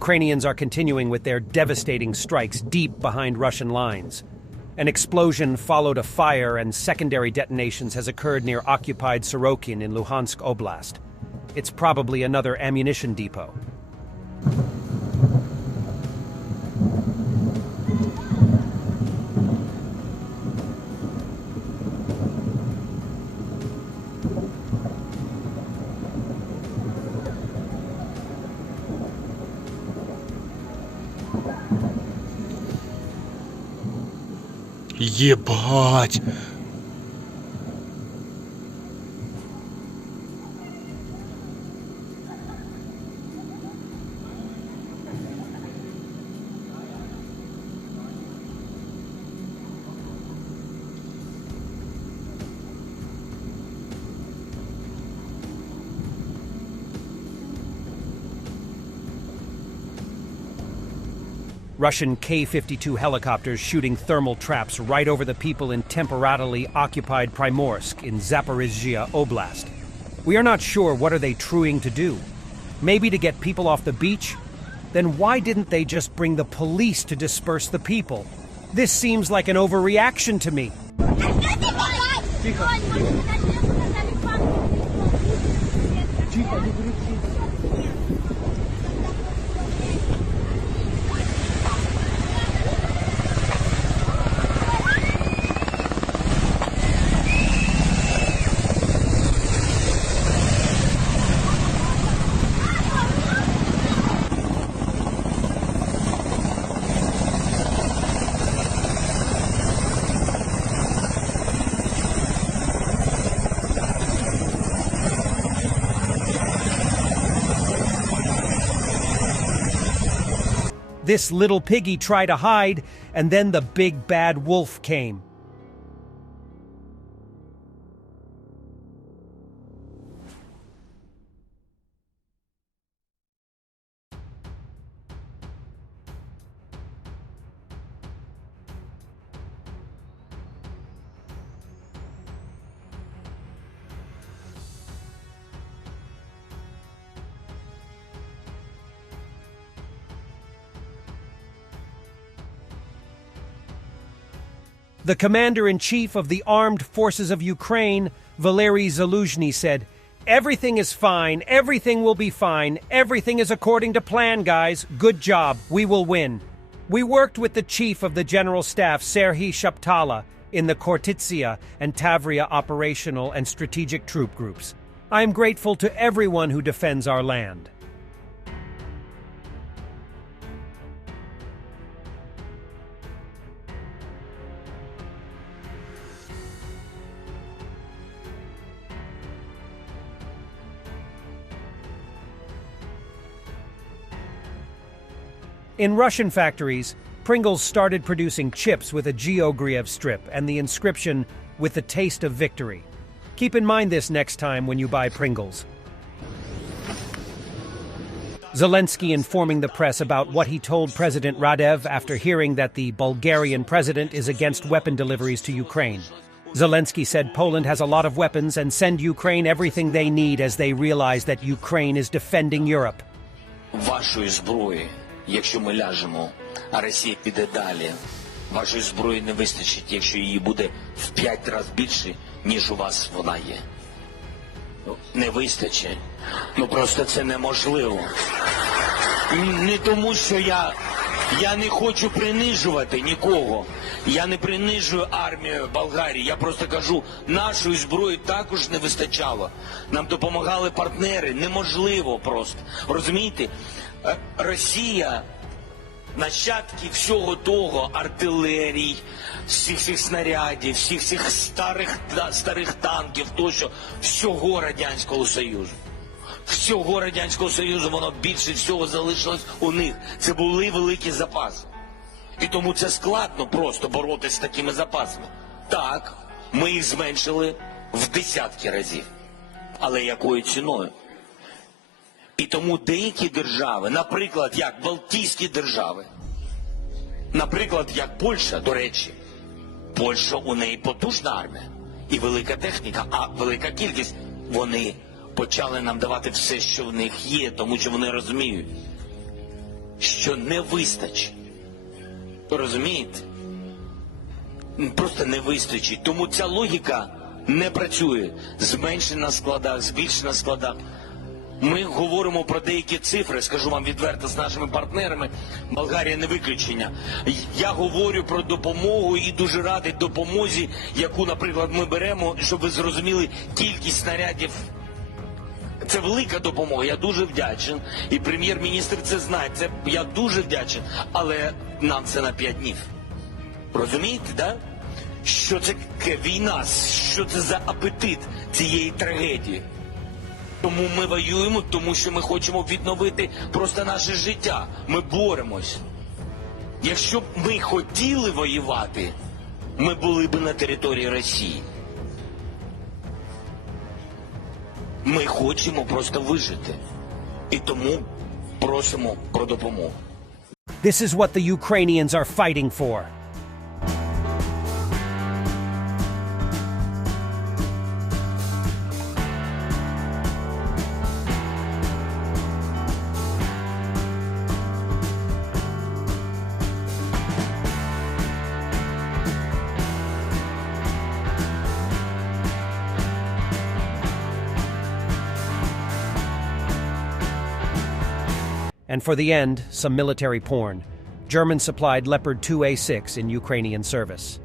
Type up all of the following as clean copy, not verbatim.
Ukrainians are continuing with their devastating strikes deep behind Russian lines. An explosion followed a fire, and secondary detonations has occurred near occupied Sorokin in Luhansk Oblast. It's probably another ammunition depot. Ебать! Russian K-52 helicopters shooting thermal traps right over the people in temporarily occupied Primorsk in Zaporizhzhia Oblast. We are not sure what are they trying to do. Maybe to get people off the beach? Then why didn't they just bring the police to disperse the people? This seems like an overreaction to me. This little piggy tried to hide, and then the big bad wolf came. The commander-in-chief of the Armed Forces of Ukraine, Valery Zaluzhny, said, "Everything is fine, everything will be fine, everything is according to plan, guys. Good job, we will win." We worked with the chief of the General Staff, Serhiy Shaptala, in the Khortytsia and Tavria operational and strategic troop groups. I am grateful to everyone who defends our land. In Russian factories, Pringles started producing chips with a Geogriev strip and the inscription, "With the taste of victory." Keep in mind this next time when you buy Pringles. Zelensky informing the press about what he told President Radev after hearing that the Bulgarian president is against weapon deliveries to Ukraine. Zelensky said Poland has a lot of weapons and send Ukraine everything they need as they realize that Ukraine is defending Europe. Вашої зброї, якщо ми ляжемо, а Росія піде далі, вашої зброї не вистачить, якщо її буде в 5 разів більше, ніж у вас вона є. Не вистачить. Ну просто це неможливо. Не тому, що я не хочу принижувати нікого. Я не принижую армію Болгарії. Я просто кажу, нашої зброї також не вистачало. Нам допомагали партнери. Неможливо просто. Розумієте? Росія, нащадки всього того, артилерій, всіх цих снарядів, всіх цих старих танків, тощо, всього Радянського Союзу. Всього Радянського Союзу воно більше всього залишилось у них. Це були великі запаси. І тому це складно просто боротися з такими запасами. Так, ми їх зменшили в десятки разів. Але якою ціною? І тому деякі держави, наприклад, як Балтійські держави, наприклад, як Польща, до речі, Польща, у неї потужна армія і велика техніка, а велика кількість, вони почали нам давати все, що в них є, тому що вони розуміють. що не вистачить. Розумієте? Просто не вистачить. Тому ця логіка не працює. Зменшення на складах, збільшення на складах. Ми говоримо про деякі цифри, скажу вам відверто, з нашими партнерами. Болгарія не виключення. Я говорю про допомогу і дуже радий допомозі, яку, наприклад, ми беремо, щоб ви зрозуміли кількість снарядів. Це велика допомога, я дуже вдячний. І прем'єр-міністр це знає, я дуже вдячний. Але нам це на 5 днів. Розумієте, да? Що це війна, що це за апетит цієї трагедії. Тому ми воюємо, тому що ми хочемо відновити просто наше життя. Ми боремось. Якщо б ми хотіли воювати, ми були б на території Росії. Ми хочемо просто вижити. І тому просимо про допомогу. This is what the Ukrainians are fighting for. And for the end, some military porn. German-supplied Leopard 2A6 in Ukrainian service.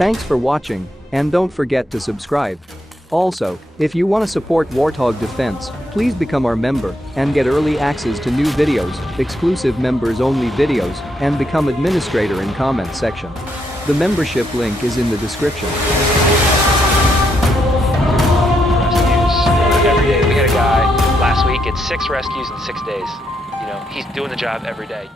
Thanks for watching, and don't forget to subscribe. Also, if you want to support Warthog Defense, please become our member and get early access to new videos, exclusive members-only videos, and become administrator in comment section. The membership link is in the description. Rescues every day. We had a guy last week, it's 6 rescues in 6 days. You know, he's doing the job every day.